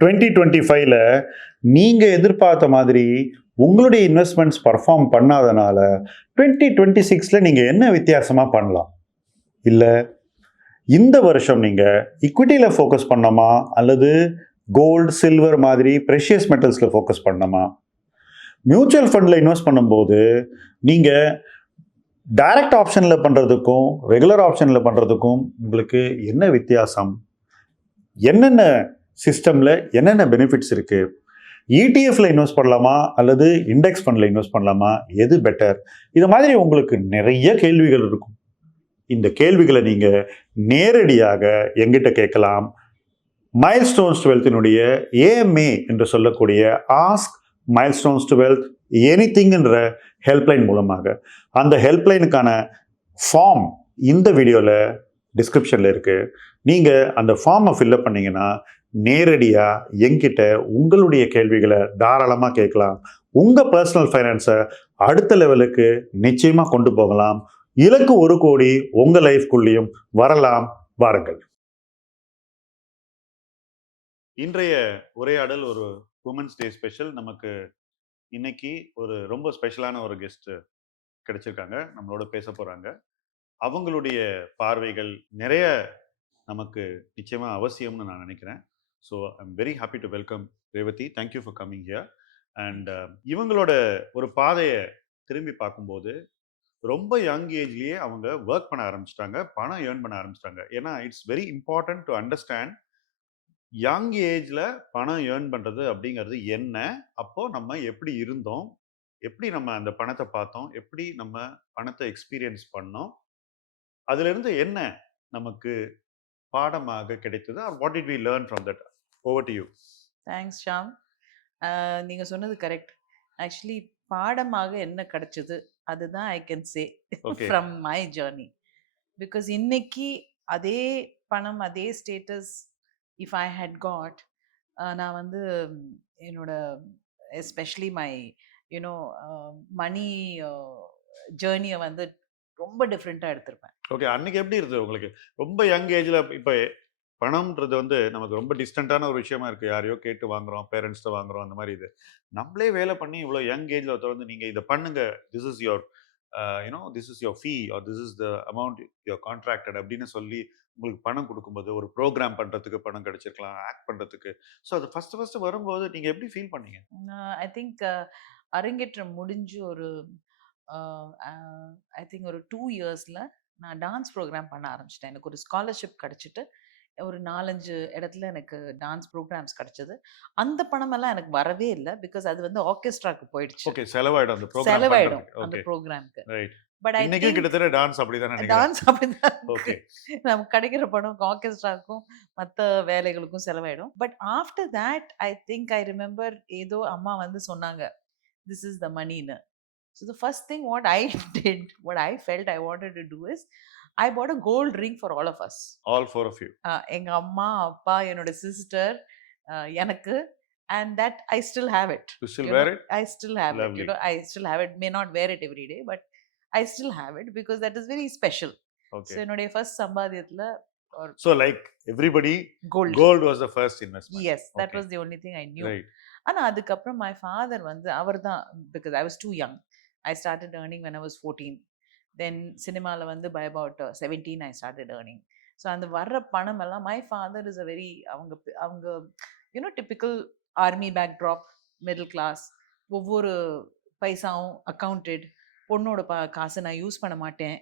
2025ல நீங்க எதிர்பார்த்த மாதிரி உங்களுடைய இன்வெஸ்ட்மெண்ட்ஸ் பர்ஃபார்ம் பண்ணாதனால 2026ல நீங்க என்ன வித்தியாசமா பண்ணலாம்? இல்ல இந்த வருஷம் நீங்க ஈக்விட்டியில ஃபோக்கஸ் பண்ணணுமா? அல்லது கோல்டு, சில்வர் மாதிரி ப்ரெஷியஸ் மெட்டல்ஸ்ல ஃபோக்கஸ் பண்ணணுமா? மியூச்சுவல் ஃபண்ட்ல இன்வெஸ்ட் பண்ணும்போது நீங்க டைரக்ட் ஆப்ஷன்ல பண்றதுக்கும் ரெகுலர் ஆப்ஷன்ல பண்றதுக்கும் உங்களுக்கு என்ன வித்தியாசம்? என்னென்ன சிஸ்டம்ல என்னென்ன பெனிஃபிட்ஸ் இருக்கு? இடிஎஃப்ல இன்வெஸ்ட் பண்ணலாமா அல்லது இண்டெக்ஸ் ஃபண்ட்ல இன்வெஸ்ட் பண்ணலாமா? எது பெட்டர்? இது மாதிரி உங்களுக்கு நிறைய கேள்விகள் இருக்கும். இந்த கேள்விகளை நீங்க நேரடியாக எங்கிட்ட கேட்கலாம். மைல்ஸ்டோன்ஸ் டு வெல்த்தினுடைய ஏஎம்ஏ என்று சொல்லக்கூடிய ask milestones to wealth anything என்ற ஹெல்ப்லைன் மூலமாக. அந்த ஹெல்ப்லைனுக்கான ஃபார்ம் இந்த வீடியோவில் டிஸ்கிரிப்ஷனில் இருக்குது. நீங்கள் அந்த ஃபார்மை ஃபில்அப் பண்ணீங்கன்னா நேரடியாக என்கிட்ட உங்களுடைய கேள்விகளை தாராளமாக கேட்கலாம். உங்கள் பர்சனல் ஃபைனான்ஸை அடுத்த லெவலுக்கு நிச்சயமாக கொண்டு போகலாம். இலக்கு 1 கோடி உங்கள் லைஃப்குள்ளேயும் வரலாம். வாருங்கள். இன்றைய உரையாடல் ஒரு உமன்ஸ் டே ஸ்பெஷல். நமக்கு இன்னைக்கு ஒரு ரொம்ப ஸ்பெஷலான ஒரு கெஸ்ட் கிடைச்சிருக்காங்க, நம்மளோட பேச போறாங்க. அவங்களுடைய பார்வைகள் நிறைய நமக்கு நிச்சயமா அவசியம்னு நான் நினைக்கிறேன். So I'm very happy to welcome Revathi. Thank you for coming here. And இவங்களோட ஒரு பாதையை திரும்பி பார்க்கும்போது ரொம்ப யங் ஏஜ்லேயே அவங்க ஒர்க் பண்ண ஆரம்பிச்சிட்டாங்க, பணம் ஏர்ன் பண்ண ஆரம்பிச்சிட்டாங்க. ஏன்னா it's very important to understand young ஏஜ்ல பணம் ஏர்ன் பண்றது அப்படிங்கிறது என்ன, அப்போ நம்ம எப்படி இருந்தோம், எப்படி நம்ம அந்த பணத்தை பார்த்தோம், எப்படி நம்ம பணத்தை எக்ஸ்பீரியன்ஸ் பண்ணோம், அதுல இருந்து என்ன நமக்கு பாடமாக கிடைத்தது, or what did we learn from that? Over to you. Thanks Sham. நீங்க சொன்னது கரெக்ட். ஆக்சுவலி பாடமாக என்ன கிடைச்சது அதுதான் I can say from my journey. Because இன்னைக்கு அதே பணம் அதே status if I had got, நான் வந்து என்னோட எஸ்பெஷலி மை யூனோ மணி ஜேர்னியை வந்து ரொம்ப டிஃப்ரெண்ட்டாக எடுத்திருப்பேன். ஓகே, அன்னைக்கு எப்படி இருந்தது உங்களுக்கு? ரொம்ப யங் ஏஜ்ல இப்போ பணம்ன்றது வந்து நமக்கு ரொம்ப டிஸ்டன்டான ஒரு விஷயமா இருக்கு. யாரையோ கேட்டு வாங்குறோம், பேரண்ட்ஸ்ட்ட வாங்குறோம், அந்த மாதிரி. இது நம்மளே வேலை பண்ணி இவ்வளோ யங் ஏஜ்ல தொடர்ந்து நீங்க இதை பண்ணுங்க, this is your this is your fee or this is the amount your contracted அப்படின்னு சொல்லி உங்களுக்கு பணம் கொடுக்கும்போது, ஒரு ப்ரோக்ராம் பண்றதுக்கு பணம் கிடைச்சிருக்கலாம், ஆக்ட் பண்றதுக்கு. ஸோ அது ஃபர்ஸ்ட் வரும்போது நீங்க எப்படி ஃபீல் பண்ணீங்க? ஐ திங்க் அரங்கேற்றம் முடிஞ்சு ஒரு ஐ திங்க் ஒரு 2 இயர்ஸில் நான் டான்ஸ் ப்ரோக்ராம் பண்ண ஆரம்பிச்சிட்டேன். எனக்கு ஒரு ஸ்காலர்ஷிப் கிடச்சிட்டு ஒரு 4-5 இடத்துல எனக்கு டான்ஸ் ப்ரோக்ராம்ஸ் கிடைச்சது. அந்த பணமெல்லாம் எனக்கு வரவே இல்லை, பிகாஸ் அது வந்து ஆர்கெஸ்ட்ராக்கு போயிடுச்சு. ஓகே, செலவாயிடும் அந்த ப்ரோக்ராம் செலவாயிடும் அந்த ப்ரோக்ராம்க்கு. ரைட். பட் ஐ இன்னைக்கு கிட்டத்தட்ட டான்ஸ் அப்படிதான் நினைக்கிறேன். டான்ஸ் அப்படிதான். ஓகே, நமக்கு கிடைக்கிற பணம் ஆர்கெஸ்ட்ராக்கும் மற்ற வேலைகளுக்கும் செலவாயிடும். But after that I think I remember ஏதோ அம்மா வந்து சொன்னாங்க, திஸ் இஸ் த மணின்னு. So the first thing what I did, what I felt I wanted to do is I bought a gold ring for all of us. All 4 of you. எங்க அம்மா, அப்பா, என்னோட சிஸ்டர், எனக்கு, and that I still have it. You still wear it? I still have Lovely. it. I still have it. May not wear it every day, but I still have it because that is very special. Okay. So என்னோட first சம்பாதியத்துல or So like everybody, gold was the first investment. Yes, that was the only thing I knew. Right. ஆனா அதுக்கப்புறம் my father வந்து அவர்தான், because I was too young. I started earning when I was 14. Then சினிமால வந்து by about 17 I started earning. So அந்த வர்ற பணம் எல்லாம் my father is a very அவங்க typical army backdrop, middle class. ஒவ்வொரு பைசாவும் அக்கௌண்டட். பொண்ணோட காசை நான் யூஸ் பண்ண மாட்டேன்.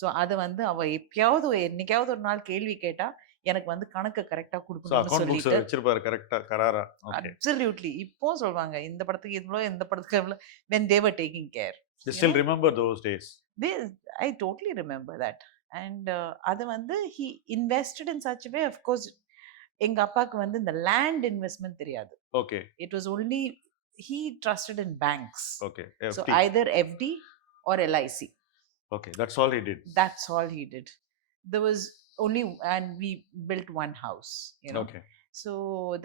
ஸோ அதை வந்து அவ எப்பயாவது என்னைக்காவது ஒரு நாள் கேள்வி கேட்டா எனக்கு வந்து கணக்கு கரெக்டா கொடுக்கணும்னு சொல்லிட்டு வச்சிருப்பாரு கரெக்டா கராரா. அப்சல்யூட்லி. இப்போ சொல்வாங்க இந்த படத்துக்கு இவ்வளோ, இந்த படத்துக்கு எவ்வளோ, when they were taking care. You still remember those days? I totally remember that. And அது வந்து he invested in such a way, of course எங்க அப்பாக்கு வந்து இந்த land investment தெரியாது. Okay. It was only he trusted in banks. Okay. So either FD or LIC. Okay, that's all he did. That's all he did. There was only, and we built one house, Okay. So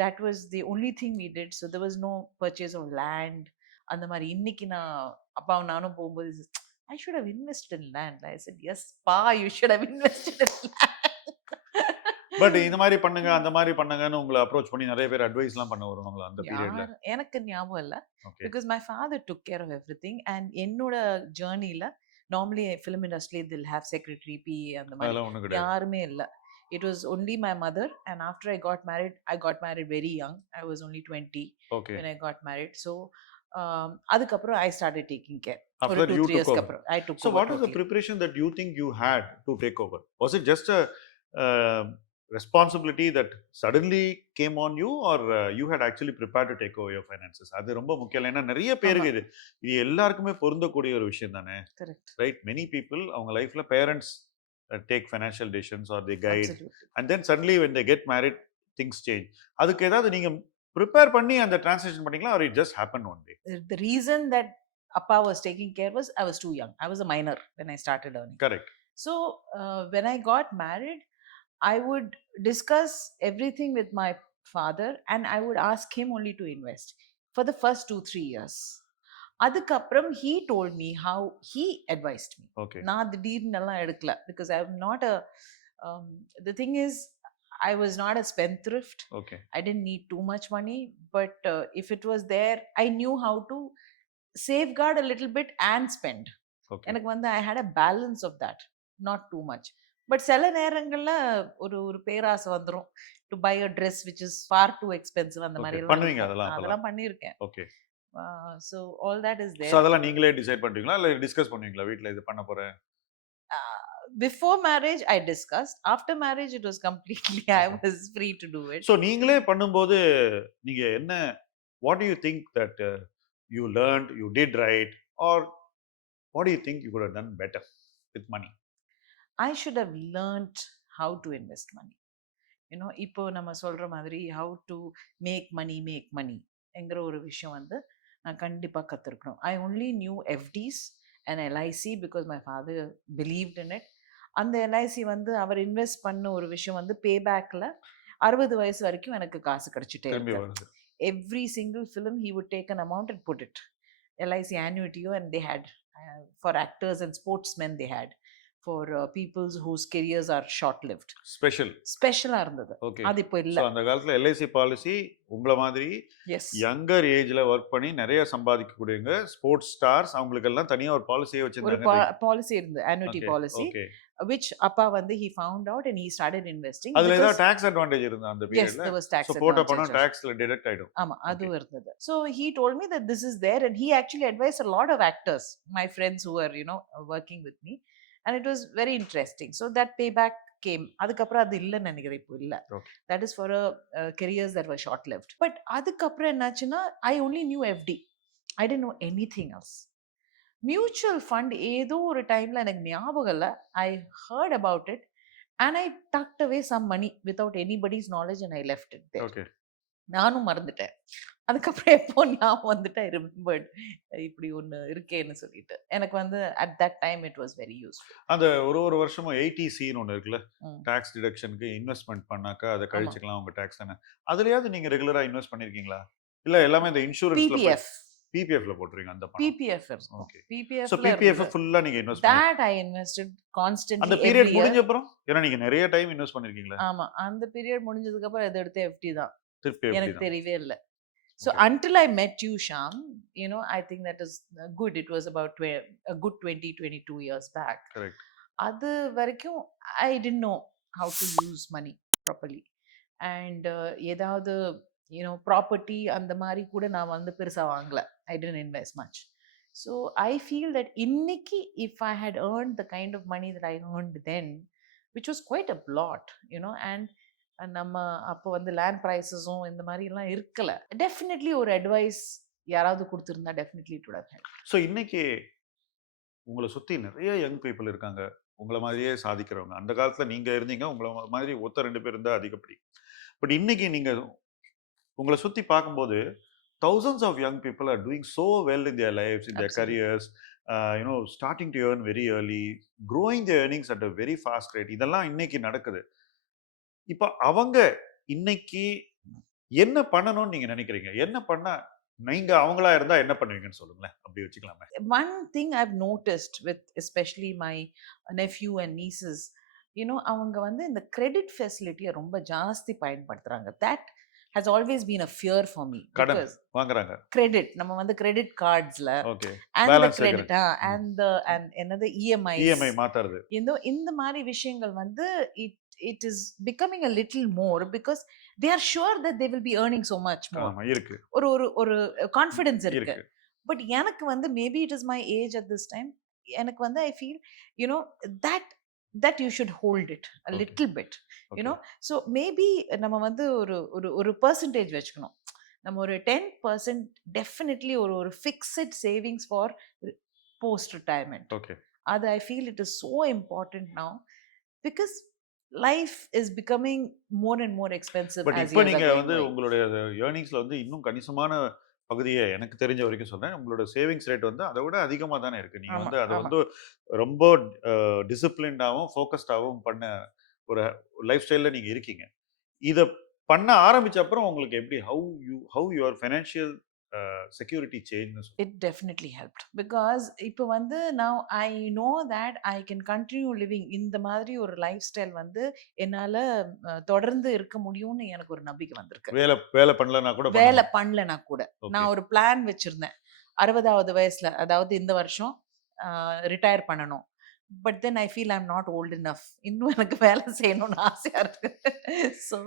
that was the only thing we did. So there was no purchase of land. அந்த மாதிரி இன்னைக்கு நான் அப்பாவும் நானும் போகும்போது, I should have invested in land. I said, yes, pa, you should have invested in land. But இந்த மாதிரி பண்ணுங்க அந்த மாதிரி பண்ணுங்கன்னு உங்களை அப்ரோச் பண்ணி நிறைய பேர் அட்வைஸ்லாம் பண்ண வருவாங்களா அந்த பீரியட்ல? யார் எனக்கு ஞாபகம் இல்ல. Okay. Because my father took care of everything. And என்னோட ஜேர்னில normally film industry till have secretary, PA அந்த மாதிரி அதெல்லாம் ஒண்ணும் கிடையாது. யாருமே இல்ல. It was only my mother. And after I got married very young. I was only 20 okay. when I got married. So அதுக்கப்புறம் I started taking care. After ஒரு that 2 you 3 took இயர்ஸ்க்கு over. அப்புறம் I took So over what is the totally. preparation that you think you had to take over? Was it just a responsibility that suddenly came on you, or you had actually prepared to take over your finances? அது ரொம்ப முக்கியம். ஏன்னா நிறைய பேருக்கு ஆமா. இது எல்லாருக்குமே பொருந்தக்கூடிய ஒரு விஷயம் தானே, Correct. ரைட்? மெனி பீப்புள் அவங்க லைஃப்ல parents take financial decisions or they guide, Absolutely. And then suddenly when they get married things change. அதுக்கு ஏதாவது நீங்க ப்ரிப்பேர் பண்ணி அந்த டிரான்சிஷன் பண்ணீங்களா, or it just happened one day? The reason that Appa was taking care was I was too young. I was a minor when I started earning. Correct. So when I got married, I would discuss everything with my father and I would ask him only to invest for the first 2 3 years. அதுக்கப்புறம் he told me how he advised me. Okay. நான் திடீர்னெல்லாம் எடுக்கல because I'm not a the thing is I was not a spendthrift. Okay. I didn't need too much money, but if it was there, I knew how to safeguard a little bit and spend. Okay. எனக்கு வந்து I had a balance of that, not too much. But சில நேரங்கள்ல ஒரு ஒரு பேராசை வந்துரும் to buy a dress which is far too expensive. அந்த Okay. மாதிரி பண்ணுவீங்க எல்லாம் அதெல்லாம் அப்பெல்லாம்? அதெல்லாம் பண்ணியிருக்கேன். Okay. So all that is so there. அதெல்லாம் நீங்களே டிசைட் பண்ணுவீங்களா, இல்லை டிஸ்கஸ் பண்ணுவீங்களா வீட்டில் இது பண்ண போறேன்? Before marriage I discussed. After marriage it was completely I was free to do it. So நீங்களே பண்ணும்போது நீங்க என்ன, what do you think that you learned, you did right, or what do you think you could have done better with money? I should have learnt how to invest money. இப்போ நம்ம சொல்ற மாதிரி how to make money என்கிற ஒரு விஷயம் வந்து நான் கண்டிப்பா கத்துருக்கணும். I only knew FDs and LIC because my father believed in it. அந்த LIC வந்து அவர் இன்வெஸ்ட் பண்ண ஒரு விஷயம் வந்து பேபேக்ல 60 வயசு வரைக்கும் எனக்கு காசு கிடைச்சிட்டே திரும்பி இருக்கு. வருது. Every single film he would take an amount and put it. LIC annuity, and they had for actors and sportsmen, they had for people whose careers are short lived. ஸ்பெஷலா இருந்தது. ஓகே. அது இப்போ இல்ல. ஸோ அந்த காலத்தில் எல்ஐசி பாலிசி உங்களை மாதிரி S younger ஏஜ்ல ஒர்க் பண்ணி நிறைய சம்பாதிக்கக்கூடியவங்க, ஸ்போர்ட்ஸ் ஸ்டார்ஸ், அவங்களுக்கு எல்லாம் தனியா ஒரு பாலிசியே ஒரு வச்சிருந்தாங்க. பாலிசி இருந்தது, annuity policy, ஓகே. which அப்பா வந்து he found out and he started investing. அதுல ஏதாவது டாக்ஸ் அட்வான்டேஜ் இருந்தா அந்த Yes, பீரியட்ல? there was tax சோ போட்ட பணம் advantages. டாக்ஸ்ல டிடக்ட் ஆயிடும். ஆமா, அது இருந்தது. So he told me that this is there and he actually advised a lot of actors, my friends who were working with me, and it was very interesting. So that payback came. அதுக்கப்புறம் அது இல்லைன்னு நினைக்கிறேன், இப்போ இல்ல. Okay. That is for careers that were short lived. But அதுக்கப்புறம் என்னாச்சுன்னா I only knew FD. I didn't know anything else. Mutual fund ஏதோ ஒரு டைம்ல எனக்கு ஞாபகம் இல்லை, I heard about it and I tucked away some money without anybody's knowledge and I left it there. Okay. நானும் மறந்துட்டேன். அதுக்கப்புறம் எப்போ ஞாபகம் வந்துட்டு ஐ ரிமெம்பர்ட் இப்படி ஒன்று இருக்கேன்னு சொல்லிட்டு. எனக்கு வந்து at that time it was very useful. அந்த ஒரு வருஷமும் 80Cன்னு ஒன்று இருக்குல்ல, டாக்ஸ் டிடக்ஷனுக்கு இன்வெஸ்ட்மெண்ட் பண்ணாக்கா அதை கழிச்சுக்கலாம் உங்க டாக்ஸ் தானே, அதுலயாவது நீங்க ரெகுலரா இன்வெஸ்ட் பண்ணிருக்கீங்களா? இல்ல எல்லாமே இந்த இன்சூரன்ஸ்ல பிபிஎஃப்ல போட்டுறீங்க அந்த பணம்? PPF okay. சோ பிபிஎஃப் ஃபுல்லா நீங்க இன்வெஸ்ட் பண்ணி that I invested constantly. அந்த பீரியட் முடிஞ்ச அப்புறம், ஏன்னா நீங்க நிறைய டைம் இன்வெஸ்ட் பண்ணிருக்கீங்களா? ஆமா, அந்த பீரியட் முடிஞ்சதுக்கு அப்புறம் எதை எடுத்து FD தான். திருப்பி எனக்கு தெரியவே இல்லை. So until I met you, Shyam, I think that is good. It was about a good 20-22 years back. Correct. அது வரைக்கும் I didn't know how to use money properly. And ஏதாவது ப்ராப்பர்ட்டி அந்த மாதிரி கூட நான் வந்து பெருசா வாங்கல. I didn't invest much. So I feel that இன்னைக்கு if I had earned the kind of money that I earned then, which was quite a lot, and நம்ம அப்போ வந்து லேண்ட் ப்ரைஸஸும் இந்த மாதிரி எல்லாம் இருக்கல, டெஃபினெட்லி ஒரு அட்வைஸ் யாராவது கொடுத்துருந்தா definitely it would have helped. So இன்னைக்கு உங்களை சுற்றி நிறைய யங் பீப்புள் இருக்காங்க, உங்களை மாதிரியே சாதிக்கிறவங்க. அந்த காலத்தில் நீங்கள் இருந்தீங்க, உங்களை மாதிரி ஒருத்தர் 2 பேர் இருந்தால் அதிகப்படி. பட் இன்னைக்கு நீங்கள் உங்களை சுற்றி பார்க்கும்போது thousands of young people are doing so well in their lives, in their careers, starting to earn very early, growing their earnings at a very fast rate. இதெல்லாம் இன்னைக்கு நடக்குது. இப்போ அவங்க இன்னைக்கு என்ன பண்ணணும்னு நீங்க நினைக்கிறீங்க? என்ன பண்ணா நீங்க அவங்களா இருந்தா என்ன பண்ணுவீங்கன்னு சொல்லுங்களேன், அப்படி வச்சுக்கலாமே. One thing I've noticed with especially my nephew and nieces அவங்க வந்து இந்த கிரெடிட் ஃபெசிலிட்டியை ரொம்ப ஜாஸ்தி பயன்படுத்துறாங்க. That has always been a fear for me. கடன் பிகாஸ் வாங்குறாங்க. கிரெடிட் நம்ம வந்து கிரெடிட் கார்ட்ஸ்ல okay. And the balance credit வைக்கிறது. அண்ட் என்னது இஎம்ஐ இஎம்ஐ மாத்துறது. இந்த மாதிரி விஷயங்கள் வந்து it is becoming a little more because they are sure that they will be earning so much more. ஆமா இருக்கு. ஒரு ஒரு ஒரு கான்ஃபிடன்ஸ் இருக்கு. இருக்கு. பட் எனக்கு வந்து maybe it is my age at this time. எனக்கு வந்து I feel you know that that you should hold it a Okay. little bit, you Okay. know. So maybe நம்ம வந்து ஒரு ஒரு ஒரு percentage வச்சுக்கணும். நம்ம ஒரு 10% definitely ஒரு fixed savings for post retirement. Okay. அது I feel it is so important now because life is becoming more and more expensive but as இப்போ years are நீங்க going வந்து by. உங்களுடைய ஏர்னிங்ஸ்ல வந்து இன்னும் கணிசமான பகுதியை எனக்கு தெரிஞ்ச வரைக்கும் சொல்றேன். உங்களோட சேவிங்ஸ் ரேட் வந்து அதை விட அதிகமா தானே இருக்கு. நீங்க ஆமா, வந்து அதை ஆமா. வந்து ரொம்ப டிசிப்ளின்டாவும் ஃபோக்கஸ்டாவும் பண்ண ஒரு லைஃப் ஸ்டைல்ல நீங்க இருக்கீங்க. இத பண்ண ஆரம்பிச்ச அப்புறம் உங்களுக்கு எப்படி have your financial security change? It definitely helped because இப்போ வந்து now I know that I can continue living இந்த மாதிரி ஒரு லைஃப் ஸ்டைல் வந்து என்னால தொடர்ந்து இருக்க முடியும்னு எனக்கு ஒரு நம்பிக்கை வந்திருக்கு. வேலை பண்ணலனா கூட வேலை பண்ணலாம். பண்ணலனா கூட Okay. நான் ஒரு பிளான் வச்சிருந்தேன். 60வது வயசுல அதாவது இந்த வருஷம் ரிட்டையர் பண்ணணும். But then I feel I'm not volt enough. இன்னும் எனக்கு வேலை செய்யணும்னு ஆசையா இருக்கு. ஸோ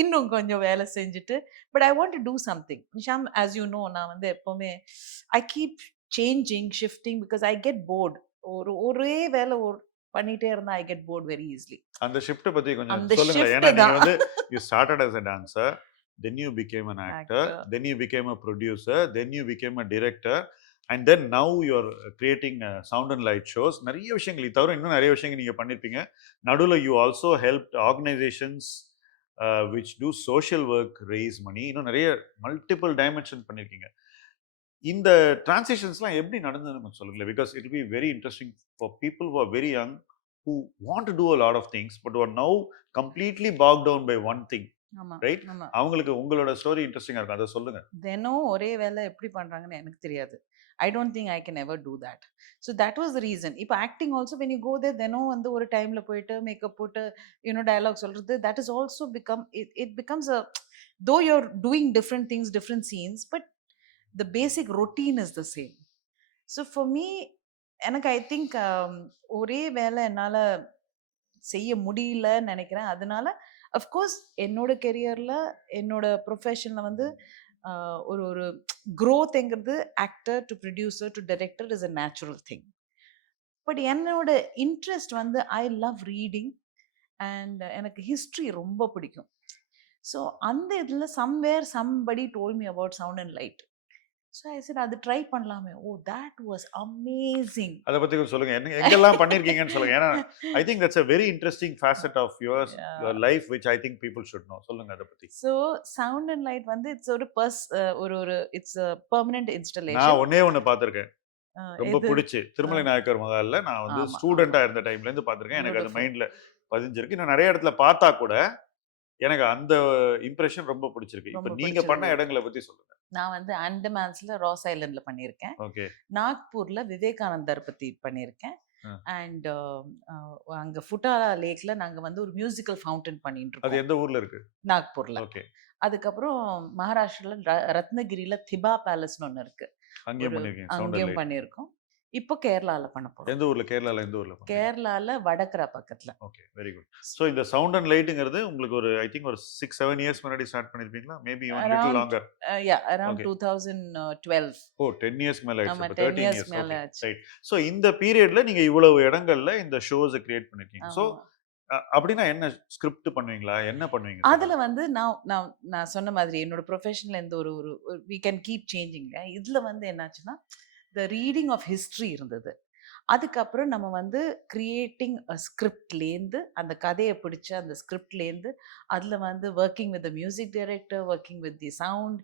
இன்னும் கொஞ்சம் வேலை செஞ்சுட்டு but I want to do something. Sham as you know நான் வந்து எப்பவுமே I keep changing shifting because I get bored. ஒரே வேலை பண்ணிட்டே இருந்தா I get bored very easily. அந்த ஷிஃப்ட் பத்தி கொஞ்சம் அந்த சொல்லுங்க. shift ஏன்னா நீங்க தான். வந்து you started as a dancer, then you became an actor, then you became a producer, then you became a director, and then now you're creating sound and light shows. நிறைய விஷயங்கள் இது தவிர இன்னும் நிறைய விஷயங்கள் நீங்க பண்ணிருப்பீங்க. நடுவில் you also helped organizations which do social work raise money. இன்னும் நிறைய மல்டிபிள் டைமென்ஷன் பண்ணிருக்கீங்க. இந்த டிரான்சிஷன்ஸ்லாம் எப்படி நடந்ததுன்னு கொஞ்சம் சொல்லுங்களேன். Because it will be very interesting for people who are very young who want to do a lot of things but who are now completely bogged down by one thing, ஆமா right? ஆமா. அவங்களுக்கு உங்களோட ஸ்டோரி இன்ட்ரெஸ்டிங்கா இருக்கும். அதை சொல்லுங்க. தினம் ஒரே வேலை எப்படி பண்றாங்கன்னு எனக்கு தெரியாது. I don't think I can ever do that. So that was the reason. இப்போ acting also when you go there தினம் வந்து ஒரு டைம்ல போயிட்டு மேக்கப் போட்டு டயலாக் சொல்றது that is also become it becomes a though you're doing different things different scenes but the basic routine is the same. So for me எனக்கு I think ஒரே வேலை என்னால் செய்ய முடியலன்னு நினைக்கிறேன். அதனால அஃப்கோர்ஸ் என்னோட கெரியர்ல என்னோட ப்ரொஃபஷன்ல வந்து ஒரு ஒரு க்ரோத்ங்கிறது actor to producer to director is a natural thing. But என்னோட இன்ட்ரெஸ்ட் வந்து ஐ லவ் ரீடிங் அண்ட் எனக்கு ஹிஸ்ட்ரி ரொம்ப பிடிக்கும். ஸோ அந்த இதில் somewhere somebody told me about sound and light. So I said அது ட்ரை பண்ணலாமே. Oh that was amazing. அதை பத்தி கொஞ்சம் சொல்லுங்க. எங்கெல்லாம் பண்ணிருக்கீங்கன்னு சொல்லுங்க. ஏன்னா I think that's a very interesting facet of your life which I think people should know. சொல்லுங்க அதை பத்தி. ஸோ சவுண்ட் அண்ட் லைட் வந்து இட்ஸ் ஒரு இட்ஸ் பெர்மனன்ட் நான் இன்ஸ்டலேஷன். ஒண்ணே ஒண்ணு பார்த்திருக்கேன். ரொம்ப பிடிச்சு திருமலை நாயக்கர் மகால்ல நான் வந்து ஆமா, ஸ்டூடெண்டா இருந்த டைம்ல இருந்து பார்த்திருக்கேன். எனக்கு அது Beautiful. மைண்ட்ல பதிஞ்சிருக்கு. இன்னும் நிறைய இடத்துல பார்த்தா கூட எனக்கு அந்த இம்ப்ரெஷன் ரொம்ப பிடிச்சிருக்கு. இப்போ ரொம்ப நீங்க பண்ண பிடிச்சிருக்கு. இடங்களை பத்தி சொல்லுங்க. நான் வந்து அண்டமான்ஸ்ல ராஸ் ஐலண்ட்ல பண்ணியிருக்கேன். ஓகே. நாக்பூர்ல விவேகானந்தர் பத்தி பண்ணியிருக்கேன். ஆ. அண்ட் அங்க ஃபுட்டாலா லேக்ல நாங்க வந்து ஒரு மியூசிக்கல் ஃபவுண்டன் பண்ணிட்டு அது இருக்கோம் எந்த ஊர்ல இருக்கு? நாக்பூர்ல. ஓகே. அதுக்கப்புறம் மகாராஷ்டிரால ரத்னகிரியில திபா பேலஸ்னு ஒன்று இருக்கு. அங்கேயும் ஒரு பண்ணிருக்கீங்க சவுண்ட் அங்கேயும் லைட். பண்ணியிருக்கோம். இப்போ கேரளால பண்ண போறோம். எந்த ஊர்ல? கேரளால எந்த ஊர்ல பண்ணீங்க? கேரளால வடகரா பக்கத்துல. Okay, very good. ஸோ இந்த சவுண்ட் அண்ட் லைட்டுங்கிறது உங்களுக்கு ஒரு ஐ திங்க் ஒரு 6-7 இயர்ஸ் முன்னாடி ஸ்டார்ட் பண்ணிருப்பீங்களா? Maybe even little around longer. Around Okay. 2012. Oh 10 years மேல ஆயிடுச்சு. ஆமா இப்போ 10 13 இயர்ஸ் இயர்ஸ். மேல ஓகே, ஆச்சு. ரைட். ஸோ இந்த பீரியட்ல நீங்க இவ்வளவு இடங்கள்ல இந்த ஷோஸை கிரியேட் பண்ணிருக்கீங்க. ஸோ ஆமா. அப்படின்னா என்ன ஸ்கிரிப்ட் பண்ணுவீங்களா? என்ன பண்ணுவீங்க? அதுல வந்து நான் சொன்ன மாதிரி என்னோட ப்ரொஃபஷன்ல இந்த ஒரு ஒரு வி கேன் கீப் சேஞ்சிங். இதுல வந்து என்னாச்சுன்னா த ரீடிங் ஆஃப் ஹிஸ்ட்ரி இருந்தது. அதுக்கப்புறம் நம்ம வந்து கிரியேட்டிங் அ ஸ்கிரிப்ட்லேருந்து அந்த கதையை பிடிச்ச அந்த ஸ்கிரிப்ட்லேருந்து அதில் வந்து working with the music director, working with the sound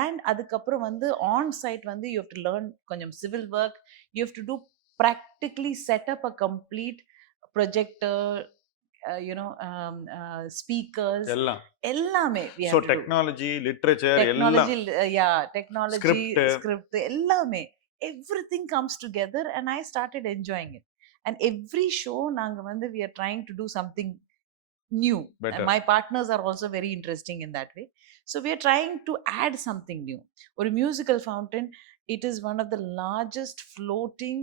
and அதுக்கப்புறம் வந்து ஆன் சைட் வந்து யூ ஹவ் டு லேர்ன் கொஞ்சம் civil work. You have to do practically setup a complete projector, speakers எல்லாம். எல்லாமே ஸோ டெக்னாலஜி, லிட்ரேச்சர் எல்லாம். Technology, script. Script எல்லாமே everything comes together and I started enjoying it. and every show நாங்க வந்து we are trying to do something new. Better. And my partners are also very interesting in that way. So we are trying to add something new. Or a musical fountain, it is one of the largest floating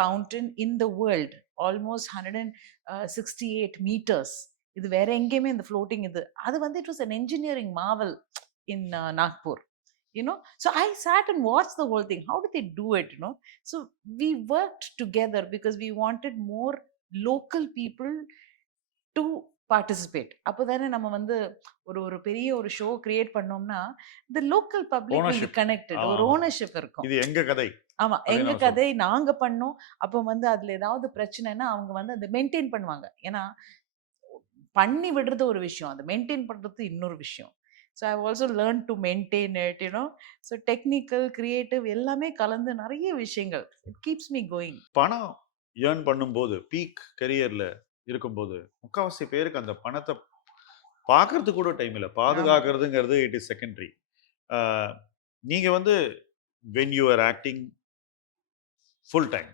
fountain in the world, almost 168 meters. இது வேற எங்கேயுமே இந்த floating இது அது வந்து it was an engineering marvel in Nagpur. So I sat and watched the whole thing. How did they do it? So we worked together because we wanted more local people to participate. அப்போதானே நம்ம வந்து ஒரு ஒரு பெரிய ஒரு show create பண்ணோம்னா the local public will be Ownership. connected. ஒரு ஆமா. ஓனர்ஷிப் இருக்கும். இது எங்க கதை. ஆமா, அப்படி எங்க நம்ம கதை நாங்க பண்ணோம். அப்போ வந்து அதுல ஏதாவது பிரச்சனைனா அவங்க வந்து அதை மெயின்டைன் பண்ணுவாங்க. ஏன்னா பண்ணி விடுறது ஒரு விஷயம், அதை மெயின்டைன் பண்றது இன்னொரு விஷயம். So I also learn to maintain it. So technical creative எல்லாமே கலந்து நிறைய விஷயங்கள். It keeps me going. பணம் ஏர்ன் பண்ணும்போது பீக் கரியர்ல இருக்கும்போது முக்காவாசி பேருக்கு அந்த பணத்தை பார்க்கறதுக்கு கூட டைம் இல்லை. பாதுகாக்கிறதுங்கிறது இட் இஸ் செகண்டரி. நீங்க வந்து when you are acting full time,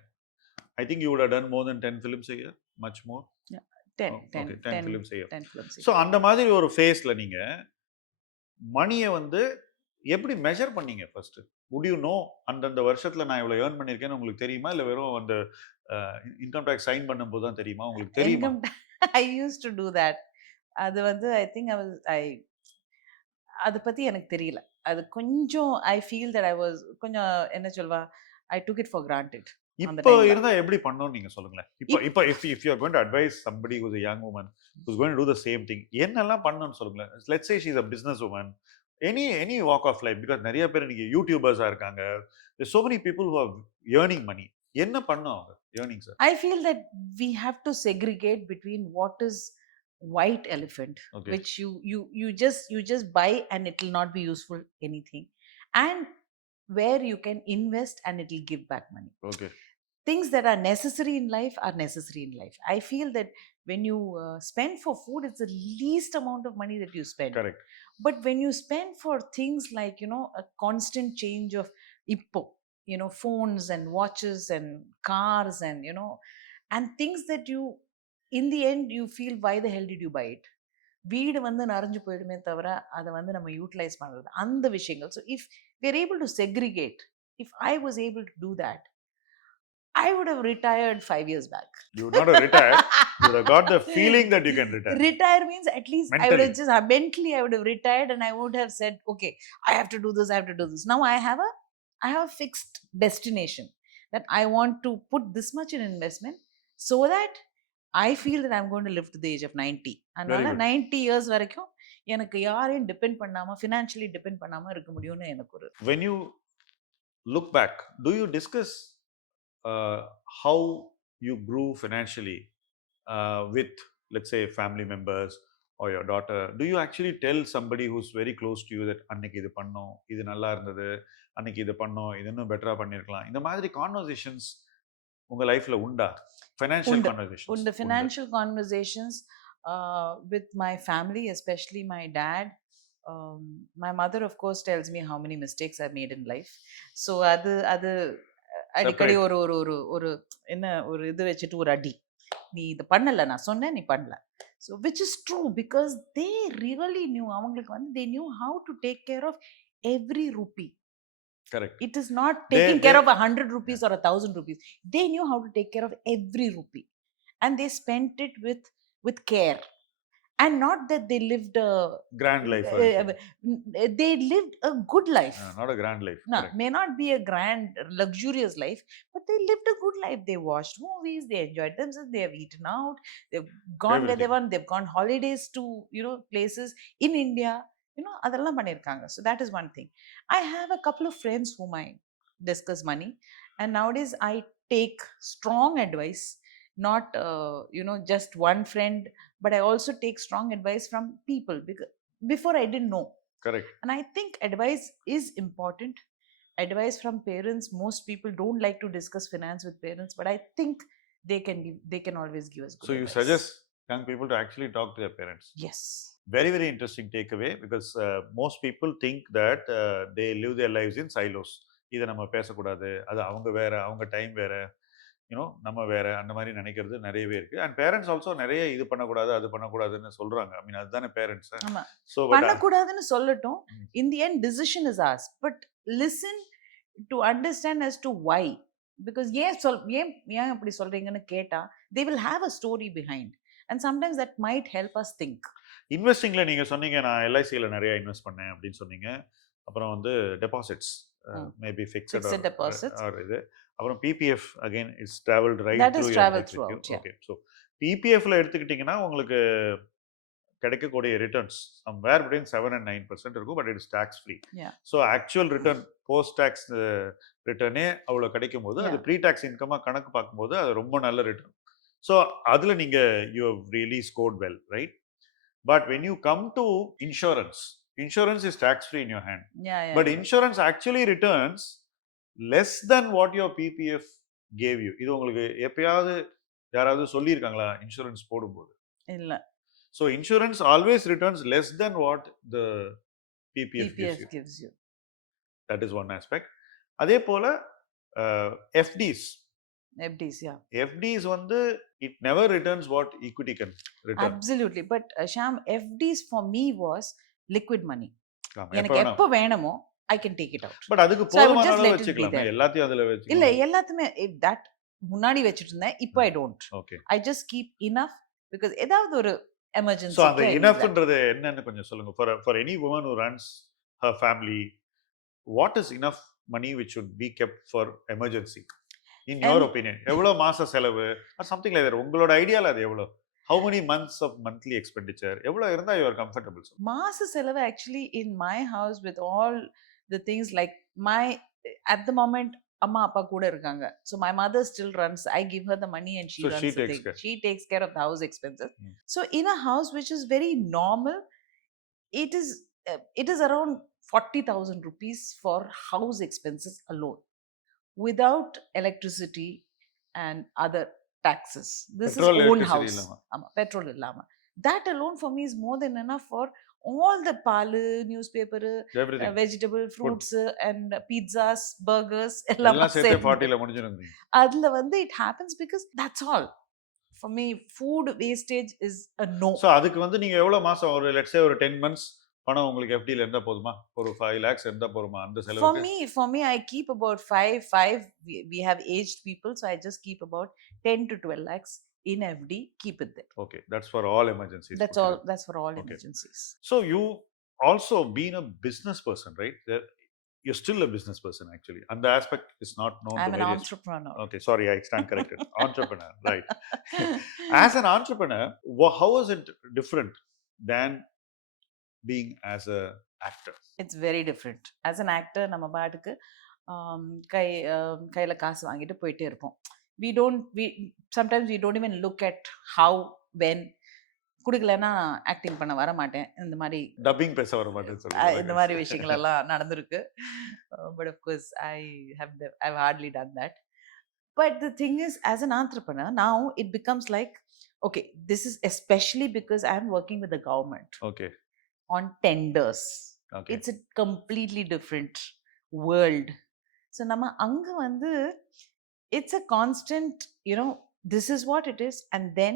I think you would have done more than 10 films a year, much more. 10 films a year. 10 films. So அந்த மாதிரி ஒரு ஃபேஸ்ல நீங்க மணியை வந்து எப்படி மெஷர் பண்ணீங்க ஃபர்ஸ்ட்? would you know அந்தந்த வருஷத்துல நான் இவ்வளவு ஏர்ன் பண்ணியிருக்கேன்னு உங்களுக்கு தெரியுமா, இல்லை வெறும் அந்த இன்கம் டேக்ஸ் சைன் பண்ணும்போது தான் தெரியுமா? உங்களுக்கு தெரியுமா? I used to do that. அது வந்து I think அதை பத்தி எனக்கு தெரியல. அது கொஞ்சம் I feel that I was கொஞ்சம் என்ன சொல்வா, I took it for granted. இப்போ இருந்தா எப்படி பண்ணணும் நீங்க சொல்லுங்களேன். இப்போ if you are going to advise somebody who's a young woman who's going to do the same thing, என்னெல்லாம் பண்ணணும்னு சொல்லுங்களேன். Let's say she's a business woman, any walk of life, because நிறைய பேர் இன்னைக்கு யூடியூபர்ஸா இருக்காங்க. There's so many people who are earning money. என்ன பண்ணணும் அவங்க earnings? I feel that we have to segregate between what is white elephant, Okay. which you just buy and it will not be useful anything, and where you can invest and it will give back money. Okay. Things that are necessary in life are necessary in life. I feel that when you spend for food, it's the least amount of money that you spend. Correct. But when you spend for things like a constant change of ippo, phones and watches and cars and and things that you in the end you feel, why the hell did you buy it? வீடு வந்து நிறைஞ்சு போயிடுமே தவிர அதை வந்து நம்ம யூட்டிலைஸ் பண்றது அந்த விஷயங்கள். So if we are able to segregate, if I was able to do that, I would have retired 5 years back. You would not have retired. You would have got the feeling that you can retire. Retire means at least I would have Mentally. just mentally I would have retired and I would have said, okay, I have to do this, I have to do this. Now I have a fixed destination that I want to put this much in investment so that I feel that I'm going to live to the age of 90. அதனால good. 90 years வரைக்கும் எனக்கு யாரையும் டிபெண்ட் பண்ணாம, financially depend பண்ணாம இருக்க முடியும்னு எனக்கு ஒரு. When you look back, do you discuss how you grew financially with, let's say, family members or your daughter? Do you actually tell somebody who's very close to you that அன்னைக்கு இது பண்ணோம், இது நல்லா இருந்தது, அன்னைக்கு இது பண்ணோம், இது இன்னும் பெட்டரா பண்ணிருக்கலாம், இந்த மாதிரி கான்வர்சேஷன்ஸ் உங்க லைஃப்ல உண்டா? ஃபைனான்ஷியல் கான்வர்சேஷன்ஸ் உண்டு. Financial conversations with my family, especially my dad. My mother of course tells me how many mistakes I've made in life. So அது அடிக்கடி ஒரு ஒரு ஒரு ஒரு என்ன ஒரு இது வச்சுட்டு ஒரு அடி, நீ இது பண்ணல, நான் சொன்னேன் நீ பண்ணல. So which is true because they really knew, அவங்களுக்கு வந்து they knew how to take care of every rupee. Correct. It is not taking care of 100 rupees or 1,000 rupees. They knew how to take care of every rupee and they spent it with care. And not that they lived a Grand life. they lived a good life. Not a grand life. No, Correct. may not be a grand luxurious life, but they lived a good life. They watched movies, they enjoyed themselves, they have eaten out, they've gone where they want, they've gone holidays to places in India, அதெல்லாம் பண்ணிருக்காங்க. So that is one thing. I have a couple of friends whom I discuss money, and nowadays I take strong advice, not just one friend, but I also take strong advice from people because before I didn't know. Correct. And I think advice is important. Advice from parents, most people don't like to discuss finance with parents, but I think they can always give us good So you advice. suggest young people to actually talk to their parents? Yes. Very, very interesting takeaway because most people think that they live their lives in silos. இதை நம்ம பேசக்கூடாது, அது அவங்க வேற, அவங்க டைம் வேற. நம்ம வேற அந்த மாதிரி நினைக்கிறது நிறையவே இருக்கு. அண்ட் பேரண்ட்ஸ் ஆல்சோ நிறைய இது பண்ணக்கூடாது அது பண்ணக்கூடாதுன்னு சொல்றாங்க. ஐ மீன் அதுதானே பேரண்ட்ஸ். ஆமா ஸோ பட் பண்ணக்கூடாதுன்னு சொல்லட்டும். in the end decision is ours, but listen to understand as to why, because ஏன் ஏன் அப்படி சொல்றீங்கன்னு கேட்டா they will have a story behind, and sometimes that might help us think. இன்வெஸ்டிங்ல நீங்க சொன்னீங்க நான் எல்ஐசியில் நிறைய இன்வெஸ்ட் பண்ணேன் அப்படின்னு சொன்னீங்க. அப்புறம் வந்து deposits maybe Fixed fixed deposits. Or இது. அப்புறம் PPF again it's travelled right That is through traveled throughout, yeah. Okay. So பிபிஎஃப்ல எடுத்துக்கிட்டிங்கன்னா உங்களுக்கு கிடைக்கக்கூடிய ரிட்டர்ன்ஸ் சம்வேர் பிட்வீன் 7 and 9% இருக்கும். But it's tax free. Yeah. So actual return post tax ரிட்டர்னே அவ்வளோ கிடைக்கும் போது அது Yeah. ப்ரீ டாக்ஸ் இன்கமாக கணக்கு பார்க்கும்போது அது ரொம்ப நல்ல ரிட்டர்ன். ஸோ அதில் நீங்கள் you have really scored well, right? But when you come to insurance is tax free in your hand. Yeah, yeah, but yeah. Insurance actually returns less than what your PPF gave you. இது உங்களுக்கு எப்பயாவது யாராவது சொல்லியிருக்காங்களா இன்சூரன்ஸ் போடும்போது? இல்ல So insurance always returns less than what the PPF gives PPF you. gives you. That is one aspect. அதே போல FDs. FDs, yeah. FDs வந்து it never returns what equity can return. Absolutely. But Shyam, FDs for me was liquid money. ஆமா, எனக்கு எப்ப எப்ப வேணுமோ I can take it out. But அதுக்கு So I would போதுமான just அளவு let it be வச்சுக்கலாமே, there. எல்லாத்தையும் அதுல இல்ல வச்சுக்கலாம். எல்லாத்துமே that முன்னாடி வச்சிட்டு இருந்தேன், இப்போ I don't. Okay. I just keep enough because ஏதாவது ஒரு எமர்ஜென்சி. ஸோ அந்த இனஃப்ன்றது என்னன்னு கொஞ்சம் சொல்லுங்க. For any woman who runs her family, what is enough money which should be kept for emergency in your opinion? எவ்வளோ மாச செலவு சம்திங் லைக் தட் உங்களோட ஐடியால அது எவ்வளோ? How many months of monthly expenditure எவ்வளோ இருந்தால் யூ ஆர் கம்ஃபர்டபுள்? மாச செலவு actually in my house with all the things like my at the moment அம்மா அப்பா கூட இருக்காங்க. So my mother still runs. I give her the money and she So runs she the takes thing. care. She takes care of the house expenses. Mm. So in a house which is very normal, it is around 40,000 rupees for house expenses alone, without electricity and other taxes. This Petrol, is own electricity house. இல்லாம. ஆமா, petrol இல்லாம. That alone for me is more than enough for all the paal, newspaper, everything vegetable, fruits and pizzas, burgers எல்லாம் எல்லாம் சேர்த்து சேர்ந்து 40ல முடிஞ்சிருங்க. அதுல வந்து it happens because that's all. For me, food wastage is a no. So அதுக்கு வந்து நீங்க எவ்வளவு மாசம் ஒரு லெட்ஸ் சே ஒரு 10 months பணம் உங்களுக்கு எஃப்டில இருந்தா போதுமா? ஒரு 5 lakhs இருந்தா போதுமா அந்த For செலவுக்கு? me, I keep about five. We have aged people, so I just keep about 10 to 12 lakhs in FD. Keep it there. Okay, that's for all emergencies. That's all. That's for all Okay. emergencies. So you also been a business person, right? You're still a business person actually. And the aspect is not known I'm to an various. entrepreneur. Okay, sorry, I stand corrected. Entrepreneur, right? As an entrepreneur, how is it different than being as a actor? It's very different. As an actor, நம்ம பாட்டுக்கு கையில காசு வாங்கிட்டு போயிட்டே இருப்போம். we sometimes we don't even look at how, when. குடுக்கலன்னா acting பண்ண வர மாட்டேன். இந்த மாதிரி டப்பிங் பேச வர மாட்டேன்னு சொல்லுங்க. இந்த மாதிரி விஷயங்கள் எல்லாம் நடந்திருக்கு. But of course I've hardly done that. But the thing is, as an entrepreneur now it becomes like, okay, this is especially because I'm working with the government Okay, on tenders. okay. It's a completely different world. So நம்ம அங்க வந்து it's a constant, this is what it is, and then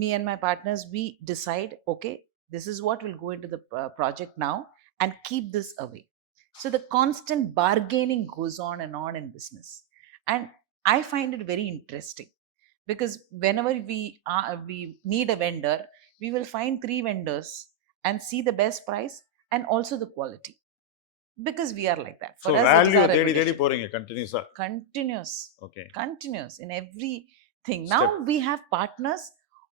me and my partners, we decide, okay, this is what will go into the project now, and keep this away. So the constant bargaining goes on in business, and I find it very interesting because whenever we need a vendor, we will find 3 vendors and see the best price and also the quality, because we are like that. So us, it is value our தேடி reputation. தேடி போறீங்க கண்டினியூஸா. Continuous Okay. in everything. Now we have partners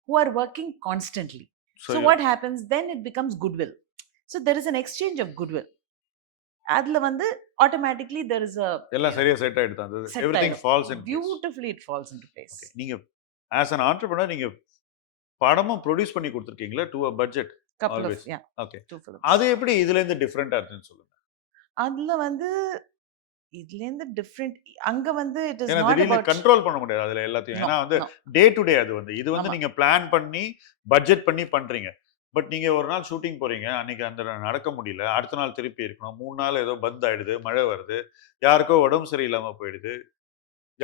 who are working constantly. So what happens then? It becomes goodwill. So there is an exchange of goodwill. அதுல வந்து automatically there is a எல்லாம் சரியா செட் ஆயிடுது. அந்த set everything ஆயிடும். falls in place. Beautifully it falls into place. Okay. நீங்க as an entrepreneur நீங்க படமும் ப்ரொடியூஸ் பண்ணி கொடுத்திருக்கீங்களா to a budget? Couple Always. of, yeah, Okay. 2 films. அது எப்படி இதுல இருந்து டிஃபரெண்டா இருக்குன்னு சொல்லுங்க. அதுல வந்து இதுல இருந்து டிஃபரெண்ட். அங்க வந்து it is ஏன்னா not திடீர்னு about கண்ட்ரோல் பண்ண முடியாது அதுல எல்லாத்தையும். No, ஏன்னா வந்து no. டே டு டே அது வந்து இது வந்து ஆமா. நீங்க பிளான் பண்ணி பட்ஜெட் பண்ணி பண்றீங்க. பட் நீங்க ஒரு நாள் ஷூட்டிங் போறீங்க, அன்னைக்கு அந்த நடக்க முடியல, அடுத்த நாள் திருப்பி இருக்கணும், 3 நாள் ஏதோ பந்த் ஆயிடுது, மழை வருது, யாருக்கோ உடம்பு சரியில்லாம போயிடுது,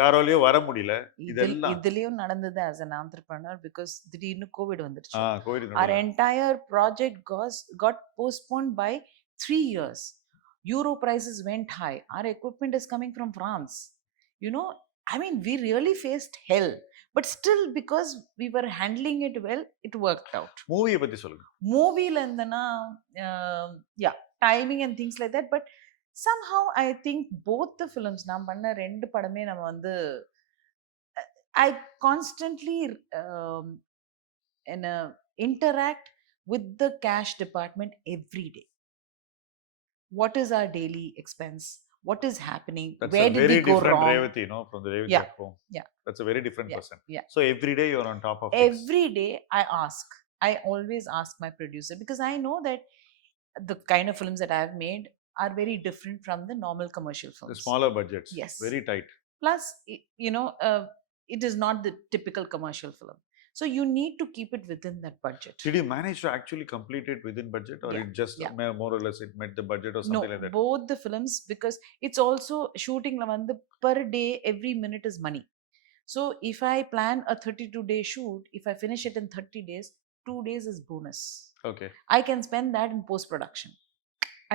யாராலயும் வர முடியல. இதெல்லாம் இதுலயும் நடந்தது as an entrepreneur because திடீர்னு கோவிட் வந்துருச்சு. கோவிட் Our நடுவுல. entire project got postponed by 3 years. Euro prices went high. Our equipment is coming from France. You know, I mean, we really faced hell. But still, because we were handling it well, it worked out. மூவிய பத்தி சொல்லுங்க. மூவில இருந்தனா, yeah, timing and things like that. But somehow, I think both the films, நான் பண்ண 2 படமே நம்ம வந்து, I constantly interact with the cash department every day. What is our daily expense? What is happening? That's Where a did very we go different wrong? Revati, from the Revati Yeah, at home. yeah. That's a very different Yeah, person. yeah. So every day you're on top of things. Every day I always ask my producer, because I know that the kind of films that I've made are very different from the normal commercial The films. smaller budgets. Yes. Very tight. Plus, it is not the typical commercial film. So you need to keep it within that budget. Did you manage to actually complete it within budget, or Yeah, it just yeah. more or less it met the budget or No, something like that? both the films, because it's also shooting la vandu per day, every minute is money. So if I plan a 32-day shoot, if I finish it in 30 days, 2 days is bonus. Okay. I can spend that in post production.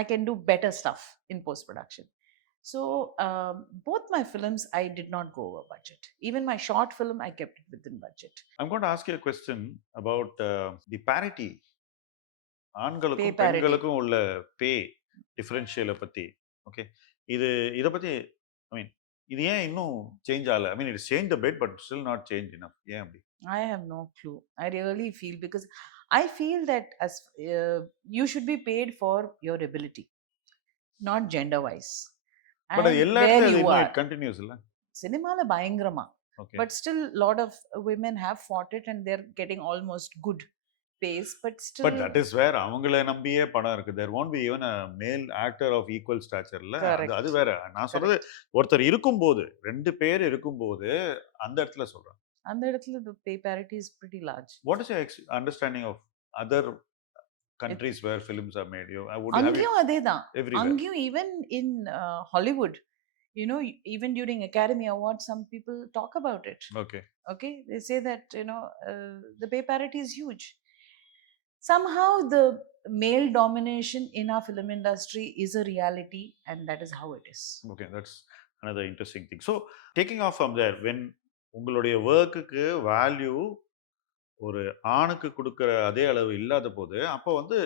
I can do better stuff in post production. So both my films, I did not go over budget. Even my short film, I kept it within budget. I'm going to ask you a question about the parity. ஆண்களுக்கும் Pay parity. பெண்களுக்கும் உள்ள பே டிஃபரன்ஷியலை பத்தி. ஓகே, இதை பத்தி ஐ மீன் இது ஏன் இன்னும் சேஞ்ச் ஆகல? I mean it's change a bit but still not changed enough. ஏன் அப்படி? I have no clue. I really feel, because I feel that as you should be paid for your ability, not gender wise. But அது எல்லா where இடத்துலயும் you அது are. இன்னும் கண்டினியூஸ் இல்ல? சினிமால பயங்கரமா, okay. but still lot of women have fought it and they're getting almost good pays, but still. But that is where அவங்கள நம்பியே படம் இருக்கு. தேர் won't be even a male actor of equal stature இல்ல. Correct. அது வேற. நான் சொல்றது ஒருத்தர் இருக்கும்போது, 2 பேர் இருக்கும்போது அந்த இடத்துல சொல்றேன். அந்த இடத்துல the pay parity is pretty large. What is your understanding of other countries where films are made? You would have it அங்கேயும் அதேதான். everywhere. அங்கேயும் even in Hollywood, you know, even during Academy Awards, some people talk about it. Okay, they say that, the pay parity is huge. Somehow the male domination in our film industry is a reality, and that is how it is. Okay, that's another interesting thing. So taking off from there, when உங்களுடைய ஒர்க்குக்கு வேல்யூ ஒரு ஆணுக்கு கொடுக்குற அதே அளவு இல்லாத போது, அப்போ வந்து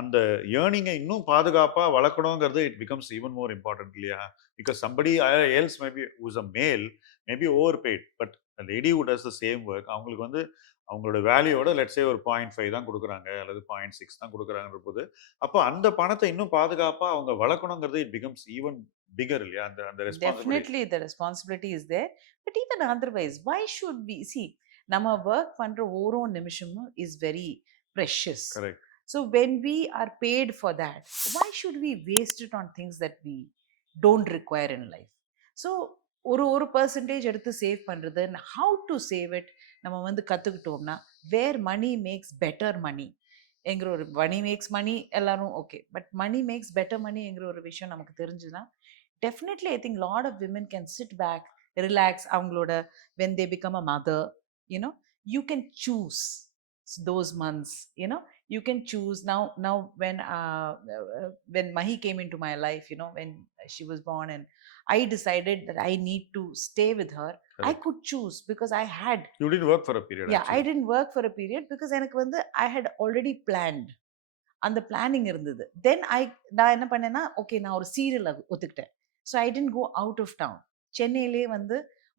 அந்த ஏர்னிங்கை இன்னும் பாதுகாப்பா வளர்க்கணுங்கிறது it becomes even more important இல்லையா? Because somebody else maybe who's a male maybe overpaid, but a lady who does the same work, அவங்களுக்கு வந்து அவங்களோட வேல்யூவோட லெட்ஸ் சே ஒரு 0.5 தான் கொடுக்குறாங்க அல்லது 0.6 தான் கொடுக்குறாங்கன்ற போது, அப்போ அந்த பணத்தை இன்னும் பாதுகாப்பா அவங்க வளர்க்கணுங்கிறது இட் பிகம்ஸ் ஈவன் பிகர் இல்லையா? அந்த அந்த responsibility. Definitely the responsibility is there, but even otherwise, why should we see, நம்ம work பண்ற ஒரு நிமிஷமும் is very precious. Correct. So when we are paid for that, why should we waste it on things that we don't require in life? So ஒரு percentage எடுத்து சேவ் பண்றது, and how to save it நம்ம வந்து கத்துக்கிட்டோம்னா, where money makes better money என்கிற ஒரு money makes money எல்லாரும் okay, but money makes better money என்கிற ஒரு விஷயம் நமக்கு தெரிஞ்சுன்னா, definitely I think lot of women can sit back, relax. அவங்களோட when they become a mother, you can choose those months, you can choose now when Mahi came into my life, when she was born, and I decided that I need to stay with her. I could choose because I had. You didn't work for a period. Yeah, actually. I didn't work for a period because எனக்கு வந்து I had already planned. அந்த பிளானிங் இருந்தது. தென் நான் என்ன பண்ணேன்னா, ஓகே நான் ஒரு serial ஒத்துக்கிட்டேன். So I tend go out of town. சென்னையிலே வந்து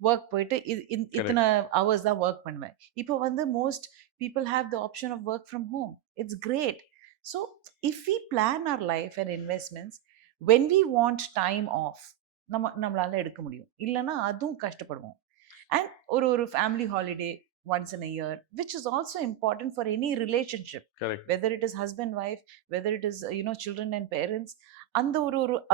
ஒர்க் போயிட்டு இத்தனை ஹவர்ஸ் தான் ஒர்க் பண்ணுவேன். இப்போ வந்து most people have the option of work from home. It's great. So if we plan our life and investments, when we want time off நம்மளால எடுக்க முடியும். இல்லைன்னா அதுவும் கஷ்டப்படுவோம். அண்ட் ஒரு family holiday once in a year, which is also important for any relationship. Correct. Whether it is husband wife, whether it is children and parents, and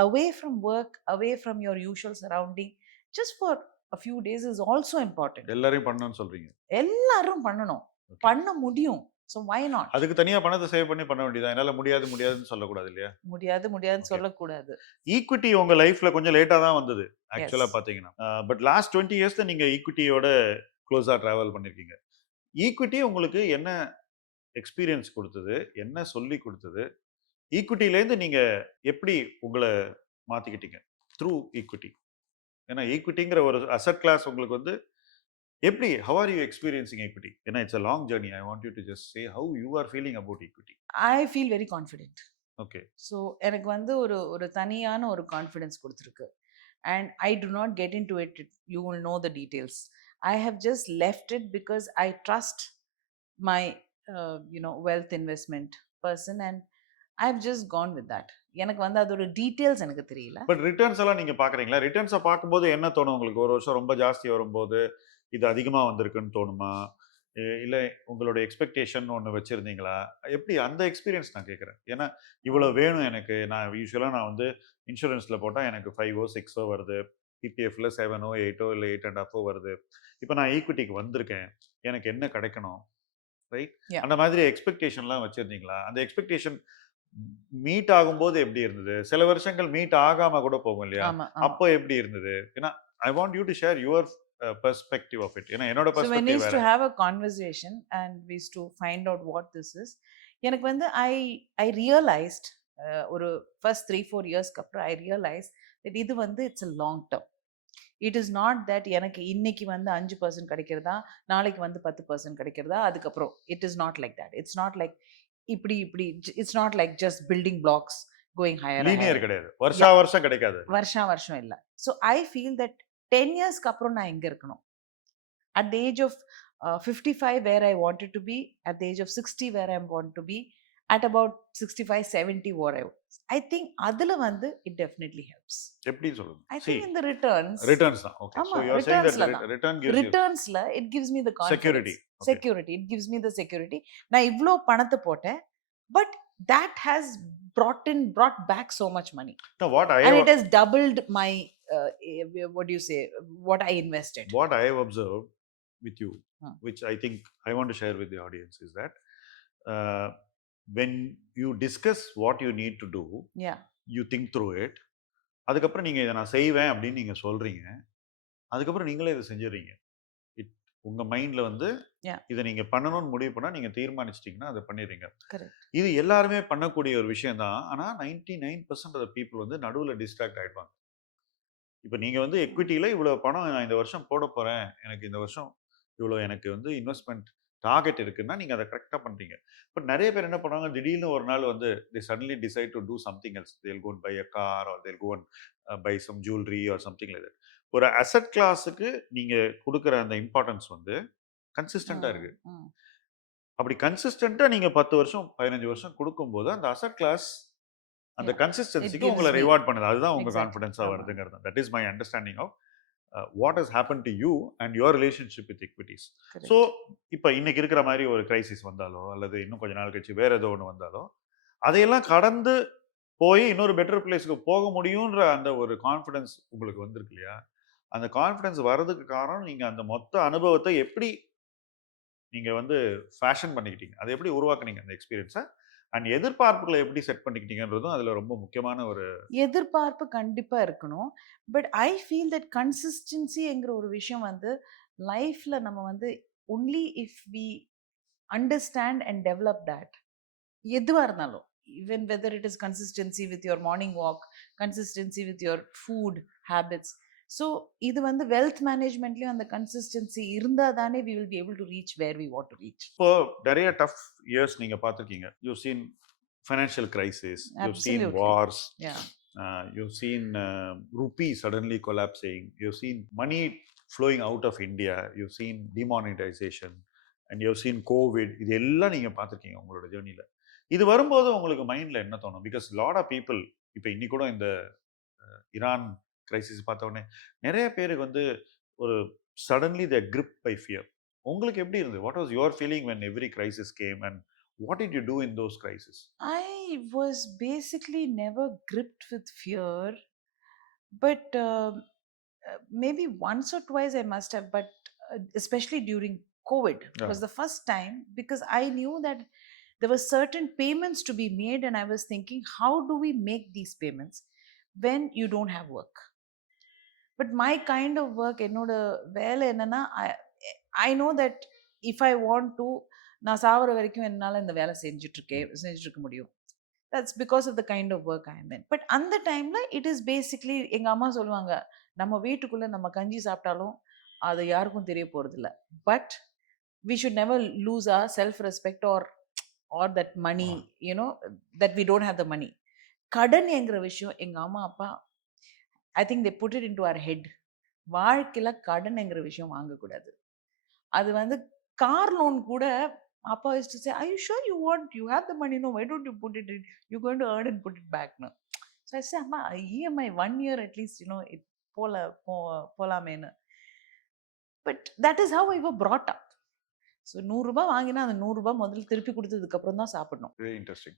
away from work, away from your usual surrounding, just for a few days is also important. எல்லாரும் பண்ணணும்னு சொல்றீங்க? எல்லாரும் பண்ணணும். பண்ண முடியும். So why not? அதுக்கு தனியா பணத்தை சேவ் பண்ணி பண்ண வேண்டியதா? என்னால முடியாதுன்னு சொல்லக்கூடாது இல்லையா? முடியாதுன்னு Okay. சொல்லக்கூடாது. ஈக்விட்டி உங்க லைஃப்ல கொஞ்சம் லேட்டா தான் வந்தது ஆக்சுவலா எஸ். பாத்தீங்கன்னா. பட் லாஸ்ட் 20 இயர்ஸ்ல நீங்க ஈக்விட்டியோட க்ளோஸா டிராவல் பண்ணிருக்கீங்க. ஈக்விட்டி உங்களுக்கு என்ன எக்ஸ்பீரியன்ஸ் கொடுத்தது? என்ன சொல்லி கொடுத்தது? ஈக்விட்டிலேருந்து நீங்க எப்படி உங்கள மாத்திக்கிட்டீங்க? Through equity. ஏன்னா ஈக்விட்டிங்கிற ஒரு அசெட் கிளாஸ் உங்களுக்கு வந்து எப்படி how are you experiencing equity? ஏன்னா it's a long journey. I want you to just say how you are feeling about equity. I feel very confident. Okay. So எனக்கு வந்து ஒரு தனியான ஒரு கான்ஃபிடென்ஸ் கொடுத்துருக்கு. And I do not get into it, you will know the details. I have just left it because I trust my wealth investment person and I have just gone with that. எனக்கு வந்து அதோட டீட்டெயில்ஸ் எனக்கு தெரியல. But returns எல்லாம் நீங்க பாக்குறீங்களா? ரிட்டர்ன்ஸை பார்க்கும்போது என்ன தோணும் உங்களுக்கு? ஒரு வருஷம் ரொம்ப ஜாஸ்தி வரும்போது இது அதிகமா வந்திருக்குன்னு தோணுமா? இல்ல உங்களோட எக்ஸ்பெக்டேஷன் ஒன்று வச்சிருந்தீங்களா? எப்படி அந்த எக்ஸ்பீரியன்ஸ் நான் கேட்குறேன். ஏன்னா இவ்வளோ வேணும் எனக்கு. நான் யூஸ்வலாக நான் வந்து இன்சூரன்ஸில் போட்டால் எனக்கு 5ஓ 6ஓ வருது. பிபிஎஃப்ல 7ஓ 8ஓ இல்லை 8.5ஓ வருது. இப்போ நான் ஈக்விட்டிக்கு வந்திருக்கேன். எனக்கு என்ன கிடைக்கணும்? ரைட். Yeah. அந்த மாதிரி எக்ஸ்பெக்டேஷன்லாம் வச்சிருந்தீங்களா? அந்த எக்ஸ்பெக்டேஷன் மீட் ஆகும்போது எப்படி இருந்தது? சில வருஷங்கள் மீட் ஆகாம கூட போகும் இல்லையா? ஆமா. அப்போ எப்படி இருந்தது? ஏன்னா I want you to share your perspective of it. ஏன்னா என்னோட So when we perspective used வேற. to have a conversation and we used to find out what this is, எனக்கு வந்து I realized ஒரு first 3-4 yearsக்கு அப்புறம் I realized that இது வந்து it's a long term. It is not that எனக்கு இன்னைக்கு வந்து 5% கிடைக்கிறதா, நாளைக்கு வந்து 10% கிடைக்கிறதா, அதுக்கப்புறம் it is not like that. It's not like இப்படி it's not like just building blocks going higher and linear higher. கிடையாது. வருஷா வருஷம் கிடைக்காது. வருஷம் இல்ல. So I feel that 10 yearsக்கு அப்புறம் நான் எங்க இருக்கணும்? At the age of 55 where I wanted to be, at the age of 60 where I want to be, at about 65 70 what I was. I think அதுல வந்து it definitely helps. எப்படி சொல்லுங்க? I think in the returns, returns தான். Okay. ஆமா, so you are saying returnsல that தான். Return gives you returnsல it gives me the confidence. security. Okay. Security. It gives me the security. நான் இவ்ளோ பணத்தை போட்டேன், but that has brought back so much money. No, what I And have it has doubled my what do you say, what I invested. what I have observed with you, Hmm. which I think I want to share with the audience, is that uh, when you discuss what you need to do, Yeah. you think through it. அதுக்கப்புறம் நீங்க இதை நான் செய்வேன் அப்படின்னு நீங்க சொல்றீங்க. அதுக்கப்புறம் நீங்களே இதை செஞ்சிடறீங்க. உங்க மைண்ட்ல வந்து Yeah. இதை நீங்க பண்ணணும்னு முடிவு பண்ணா நீங்க தீர்மானிச்சிட்டீங்கன்னா அதை பண்ணிடுறீங்க. Correct. இது எல்லாருமே பண்ணக்கூடிய ஒரு விஷயம் தான். ஆனா 99% ஆஃப் பீப்புள் வந்து நடுவுல டிஸ்ட்ராக்ட் ஆயிடுவாங்க. இப்போ நீங்க வந்து எக்விட்டியில இவ்வளவு பணம் நான் இந்த வருஷம் போட போறேன், எனக்கு இந்த வருஷம் இவ்வளோ எனக்கு வந்து இன்வெஸ்ட்மெண்ட் டார்கெட் இருக்குன்னா நீங்க அதை கரெக்டாக பண்றீங்க. பட் நிறைய பேர் என்ன பண்ணுவாங்க, திடீர்னு ஒரு நாள் வந்து they suddenly decide to do something else. They'll go and buy a car or they'll go and buy some jewelry or something like that. ஒரு அசெட் கிளாஸுக்கு நீங்க கொடுக்குற அந்த இம்பார்ட்டன்ஸ் வந்து கன்சிஸ்டண்டா இருக்கு. Mm. அப்படி கன்சிஸ்டண்டா நீங்க 10 வருஷம் 15 வருஷம் கொடுக்கும்போது அந்த அசெட் கிளாஸ் அந்த Yeah. கன்சிஸ்டன்சிக்கு It உங்களை gives me- ரிவார்ட் பண்ணுது. அதுதான் உங்க Exactly. கான்ஃபிடன்ஸா ஆமா. வருதுங்கிறது. That is my understanding of what has happen to you and your relationship with equities. Correct. ஸோ இப்போ இன்னைக்கு இருக்கிற மாதிரி ஒரு கிரைசிஸ் வந்தாலோ அல்லது இன்னும் கொஞ்ச நாள் கழிச்சு வேற ஏதோ ஒன்று வந்தாலோ அதையெல்லாம் கடந்து போய் இன்னொரு பெட்டர் பிளேஸ்க்கு போக முடியுன்ற அந்த ஒரு கான்ஃபிடன்ஸ் உங்களுக்கு வந்திருக்கு இல்லையா? அந்த கான்ஃபிடன்ஸ் வர்றதுக்கு காரணம் நீங்க அந்த மொத்த அனுபவத்தை எப்படி நீங்க வந்து ஃபேஷன் பண்ணிக்கிட்டீங்க, அதை எப்படி உருவாக்குனீங்க அந்த எக்ஸ்பீரியன்ஸை, அண்ட் எதிர்பார்ப்புகளை எப்படி செட் பண்ணிக்கிட்டீங்கன்றதும் அதுல ரொம்ப முக்கியமான ஒரு எதிர்பார்ப்பு கண்டிப்பா இருக்கணும். பட் ஐ ஃபீல் தட் கன்சிஸ்டன்சிங்கிற ஒரு விஷயம் வந்து லைஃப்ல நம்ம வந்து only if we understand and develop that, எதுவா இருந்தாலும், even whether it is consistency with your morning walk, consistency with your food habits. So இது வந்து வெல்த் மேனேஜ்மெண்ட்லயும் அந்த கன்சிஸ்டன்சி இருந்தா தானே we will be able to reach where we want to reach. இப்போ நிறைய டஃப் இயர்ஸ் நீங்க பார்த்துருக்கீங்க. You seen financial crisis, you scene Absolutely. Wars, Yeah. you've seen rupee suddenly collapsing, you've seen money flowing out of India, you've seen demonetization, and you've seen COVID. இது எல்லாம் நீங்க பார்த்துருக்கீங்க உங்களோட ஜேர்னியில். இது வரும்போது உங்களுக்கு மைண்டில் என்ன தோணும்? பிகாஸ் லாட் ஆஃப் பீப்புள் இப்போ இன்னி கூட இந்த ஈரான் கிரைசிஸ் பார்த்த உடனே நிறைய பேருக்கு வந்து ஒரு suddenly they grip by fear. உங்களுக்கு எப்படி இருந்தது? What was your feeling when every crisis came and what did you do in those crises? I was basically never gripped with fear, but maybe once or twice I must have, but especially during COVID Yeah. was the first time, because I knew that there were certain payments to be made, and I was thinking, how do we make these payments when you don't have work? But my kind of work, என்னோட வேலை என்னன்னா, I know that if I want to, நான் சாவர வரைக்கும் என்னால இந்த வேலை செஞ்சுட்டு இருக்க முடியும். That's because of the kind of work I am in. But அந்த டைம்ல it is basically, எங்க அம்மா சொல்லுவாங்க, நம்ம வீட்டுக்குள்ள நம்ம கஞ்சி சாப்பிட்டாலும் அது யாருக்கும் தெரிய போறதில்ல. But we should never lose our self respect, or that money, that we don't have the money. கடன் என்கிற விஷயம் எங்க அம்மா அப்பா, I think they put it into our head. வாழ்க்கையில கடன் என்கிற விஷயம் வாங்கக்கூடாது. அது வந்து கார் லோன் கூட அப்பா used to say, are you sure you have the money? No, why don't you put it in? You're going to earn and put it back. No. So I said, Amma, EMI 1 year at least, it போலாமேன்னு. But that is how I was brought up. So 100 ரூபாய் வாங்கினா அந்த 100 ரூபாய் முதல்ல திருப்பி கொடுத்ததுக்கு அப்புறம் தான் சாப்பிடணும். Very interesting.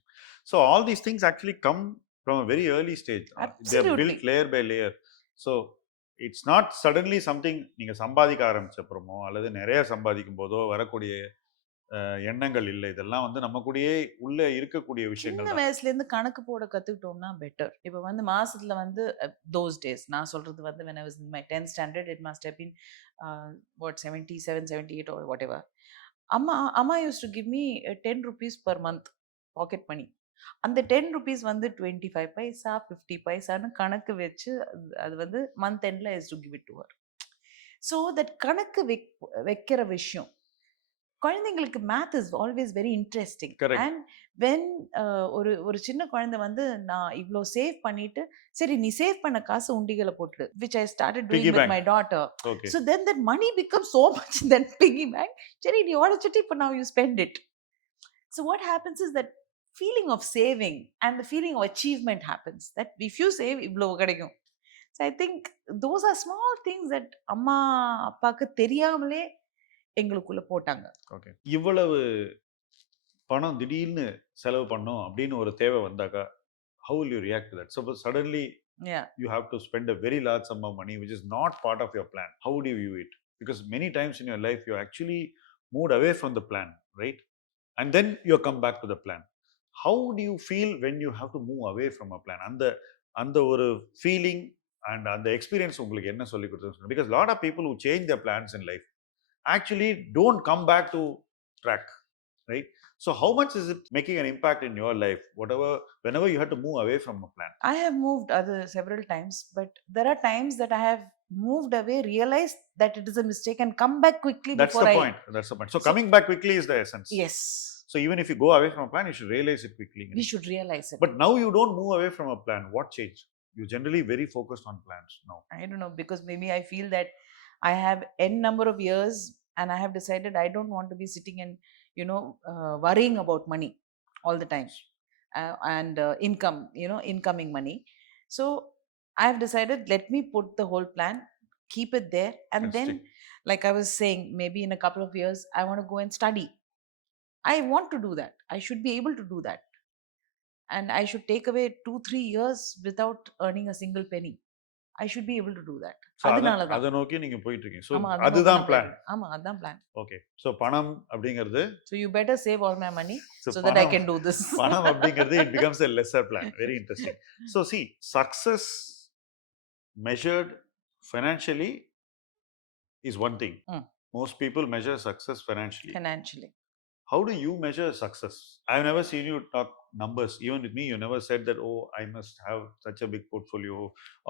So all these things actually come from a very early stage. They are Absolutely. built layer by layer. So it's not suddenly something நீங்க சம்பாதிக்க ஆரம்பிச்ச அப்புறமோ அல்லது நிறைய சிம்பாதிக்கும் போதோ வரக்கூடிய எண்ணங்கள் இல்லை. இதெல்லாம் வந்து நம்ம கூடயே உள்ள இருக்கக்கூடிய விஷயங்கள் சின்ன தான். வயசுல இருந்து கணக்கு போட கத்துக்கிட்டோம்னா பெட்டர். இப்போ வந்து மாசத்துல வந்து those days நான் சொல்றது வந்து when I was in my 10th standard, it must have been 77, 78 or whatever. அம்மா used to give me 10 rupees per month pocket money. அந்த 10 rupees வந்து 25 பைசா 50 பைசான்னு கணக்கு வச்சு அது வந்து மந்த் எண்ட்ல I used to give it to her. So that கணக்கு வைக்கிற விஷயம், குழந்தைங்களுக்கு math is always very interesting. Correct. And when ஒரு சின்ன குழந்தை வந்து நான் இவ்வளோ சேவ் பண்ணிட்டு, சரி நீ சேவ் பண்ண காசு உண்டிகளை போட்டுடு, which I started Piggy doing with bank. My daughter. Okay. So then that money become so much then piggy bank. சரி நீ உடச்சிட்டு இப்போ now you spend it. So what happens is that feeling of saving and the feeling of achievement happens, that if you save இவ்வளோ கிடைக்கும். So I think those are small things that அம்மா அப்பாவுக்கு தெரியாமலே எங்களுக்குள்ள போட்டாங்க. ஓகே. இவ்வளவு பணம் திடீர்னு செலவு பண்ணோம் அப்படின்னு ஒரு தேவை வந்தாக்கா, how will you react to that? Suppose suddenly Yeah. you have to spend a very large sum of money which is not part of your plan. How would you view it? Because many times in your life you actually moved away from the plan, right? And then you come back to the plan. How do you feel when you have to move away from a plan? அந்த ஒரு feeling and அந்த experience உங்களுக்கு என்ன சொல்லி கொடுத்தது? Because lot of people who change their plans in life actually don't come back to track, right? So how much is it making an impact in your life, whenever you had to move away from a plan? I have moved several times, but there are times that I have moved away, realized that it is a mistake, and come back quickly. That's the point. So coming back quickly is the essence. Yes. So even if you go away from a plan, you should realize it quickly. We should realize it. But now you don't move away from a plan. What changed? You're generally very focused on plans now. I don't know, because maybe I feel that I have n number of years and I have decided I don't want to be sitting and worrying about money all the time, and incoming money. So I have decided, let me put the whole plan, keep it there, and then like I was saying, maybe in a couple of years I want to go and study. I want to do that. I should be able to do that, and I should take away 2-3 years without earning a single penny. I should be able to do that. அத நோக்கி நீங்க போயிட்டு இருக்கீங்க. So ஆமா, அதுதான் பிளான். ஆமா, அதான் plan. Okay. So பணம் அப்படிங்கிறது, so you better save all my money so that I can do this. பணம் அப்படிங்கிறது it becomes a lesser plan. Very interesting. So see, success measured financially is one thing. Most people measure success financially. How do you measure success? I've never seen you talk numbers. Even with me, you never said that, oh, I must have such a big portfolio,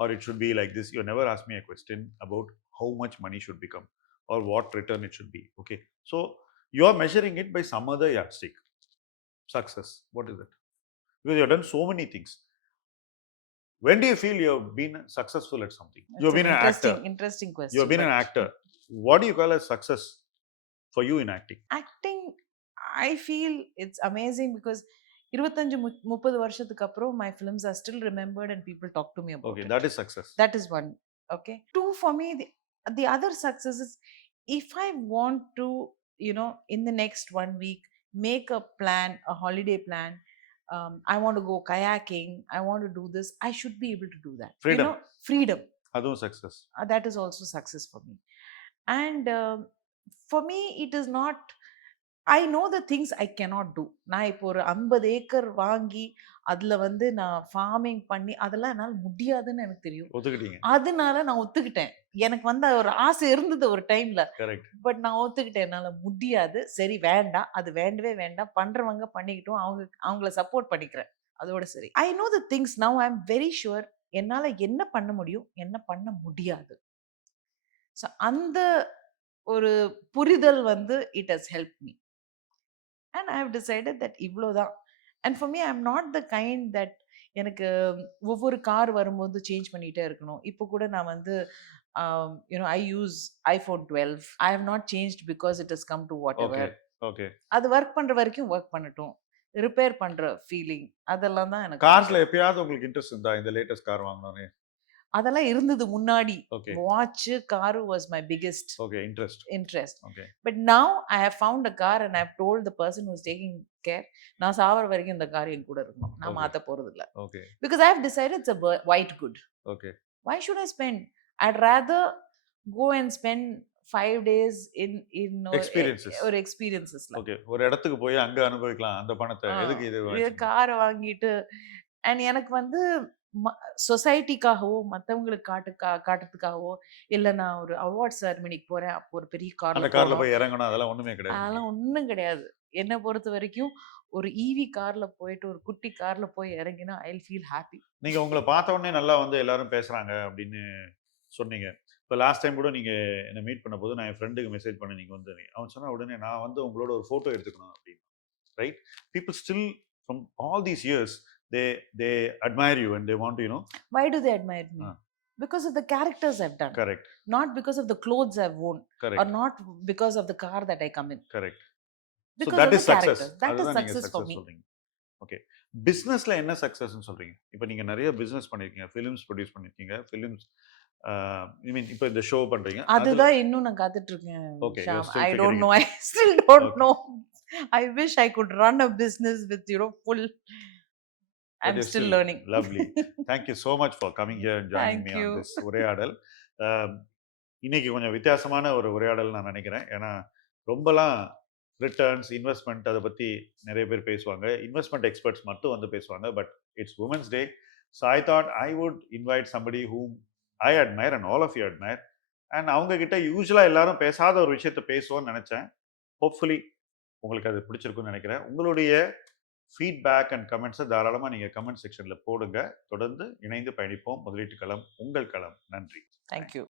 or it should be like this. You never asked me a question about how much money should become or what return it should be. Okay. So you are measuring it by some other yardstick. Success. What is it? Because you have done so many things. When do you feel you have been successful at something? That's You have been an actor. Interesting question. You have been an actor. What do you call as success for you in acting? Acting, I feel it's amazing because 25-30 வருஷத்துக்கு அப்புறம் my films are still remembered and people talk to me about Okay, it. that is success. That is one. Okay. Two, for me, the other success is if I want to, in the next 1 week, make a plan, a holiday plan. I want to go kayaking. I want to do this. I should be able to do that. Freedom. Freedom. அதுவும் success. That is also success for me. And for me it is not. I know the things I cannot do. நான் இப்போ ஒரு 50 ஏக்கர் வாங்கி அதுல வந்து நான் ஃபார்மிங் பண்ணி அதெல்லாம் என்னால முடியாதுன்னு எனக்கு தெரியும். ஒத்துக்கிட்டீங்க. அதனால நான் ஒத்துக்கிட்டேன். எனக்கு வந்து ஒரு ஆசை இருந்தது ஒரு டைம்ல. கரெக்ட். பட் நான் ஒத்துக்கிட்டேன். என்னால முடியாது. சரி வேண்டாம். அது வேண்டவே வேண்டாம். பண்றவங்க பண்ணிக்கிட்டும். அவங்கள சப்போர்ட் பண்ணிக்கிறேன். அதோட சரி. I know the things now. I am very sure என்னால என்ன பண்ண முடியும், என்ன பண்ண முடியாது. ஸோ அந்த ஒரு புரிதல் வந்து it has helped me. And I have decided that இவ்வளோதான். And for me, I'm not the kind that எனக்கு ஒவ்வொரு கார் வரும்போது சேஞ்ச் பண்ணிட்டே இருக்கணும். இப்போ கூட நான் வந்து I use iPhone 12. I have not changed because it has come to whatever. Okay. அது ஒர்க் பண்ற வரைக்கும் ஒர்க் பண்ணட்டும். ரிப்பேர் பண்ற ஃபீலிங் அதெல்லாம் தான் எனக்கு. கார்ல எப்பயாவது உங்களுக்கு இன்ட்ரெஸ்ட் இருந்தா இந்த லேட்டஸ்ட் கார் வாங்கணும்னு? அதெல்லாம் இருந்தது முன்னாடி. Okay. Watch, car was my biggest okay. interest. Okay. But now I have found a car and I have told the person who's taking care, நான் சாவற வரைக்கும் இந்த கார் என் கூட இருக்கணும். நான் Okay. மாத்த போறது இல்ல. Okay. Because I have decided it's a white good. Okay. Why should I spend? I'd rather go and spend 5 days in Experiences. ஒரு experiences. ஓகே. ஒரு இடத்துக்கு போய் அங்க அனுபவிக்கலாம் அந்த பணத்தை. எதுக்கு இது காரை வாங்கிட்டு அண்ட் எனக்கு வந்து சொசைட்டிக்காகவோ மற்றவங்களுக்கு காட்டுறதுக்காகவோ இல்லை நான் ஒரு அவார்ட் செரமனிக்கு போறேன் அப்போ ஒரு பெரிய அந்த கார்ல போய் இறங்கணும் அதெல்லாம் ஒண்ணுமே கிடையாது. அதெல்லாம் ஒன்றும் கிடையாது. என்னை பொறுத்த வரைக்கும் ஒரு ஈவி கார்ல போயிட்டு ஒரு குட்டி கார்ல போய் இறங்கினா ஐ ஃபீல் ஹாப்பி. நீங்க உங்களை பார்த்த உடனே நல்லா வந்து எல்லாரும் பேசுறாங்க அப்படின்னு சொன்னீங்க. இப்போ லாஸ்ட் டைம் கூட நீங்க என்ன மீட் பண்ண போது நான் என் ஃப்ரெண்டுக்கு மெசேஜ் பண்ண நீங்க வந்து அவன் சொன்ன உடனே நான் வந்து உங்களோட ஒரு போட்டோ எடுத்துக்கணும் அப்படின்னு. Right? People still from all these years they admire you and they want to. Why do they admire me? Because of the characters I've done. Correct. Not because of the clothes I've worn. Correct. Or not because of the car that I come in. Correct. Because so that of is the success. characters. That is success for me. Okay. பிசினஸ்ல என்ன சக்சஸ்னு சொல்றீங்க? இப்போ நீங்க நிறைய பிசினஸ் பண்ணிருக்கீங்க, films produce பண்ணிருக்கீங்க, films I மீன் இப்போ இந்த ஷோ பண்றீங்க. அதுதான் இன்னும் நான் காத்துட்டு இருக்கேன். Okay, I don't know. I still don't know. I wish I could run a business with full. I'm still learning. Lovely. Thank you so much for coming here and joining me on this உரையாடல். இன்னைக்கு கொஞ்சம் வித்தியாசமான ஒரு உரையாடல் நான் நினைக்கிறேன். ஏன்னா ரொம்பலாம் ரிட்டர்ன்ஸ், இன்வெஸ்ட்மெண்ட் அதை பற்றி நிறைய பேர் பேசுவாங்க. இன்வெஸ்ட்மெண்ட் எக்ஸ்பர்ட்ஸ் மட்டும் வந்து பேசுவாங்க. But it's women's day. So I thought I would invite somebody whom I admire and all of you admire. And அவங்க கிட்ட யூஸ்வலாக எல்லாரும் பேசாத ஒரு விஷயத்த பேசுவோன்னு நினச்சேன். ஹோப்ஃபுல்லி உங்களுக்கு அது பிடிச்சிருக்குன்னு நினைக்கிறேன். உங்களுடைய ஃபீட்பேக் அண்ட் கமெண்ட்ஸை தாராளமாக நீங்கள் கமெண்ட் செக்ஷனில் போடுங்க. தொடர்ந்து இணைந்து பயணிப்போம். முதலீட்டு களம் உங்கள் களம். நன்றி. தேங்க்யூ.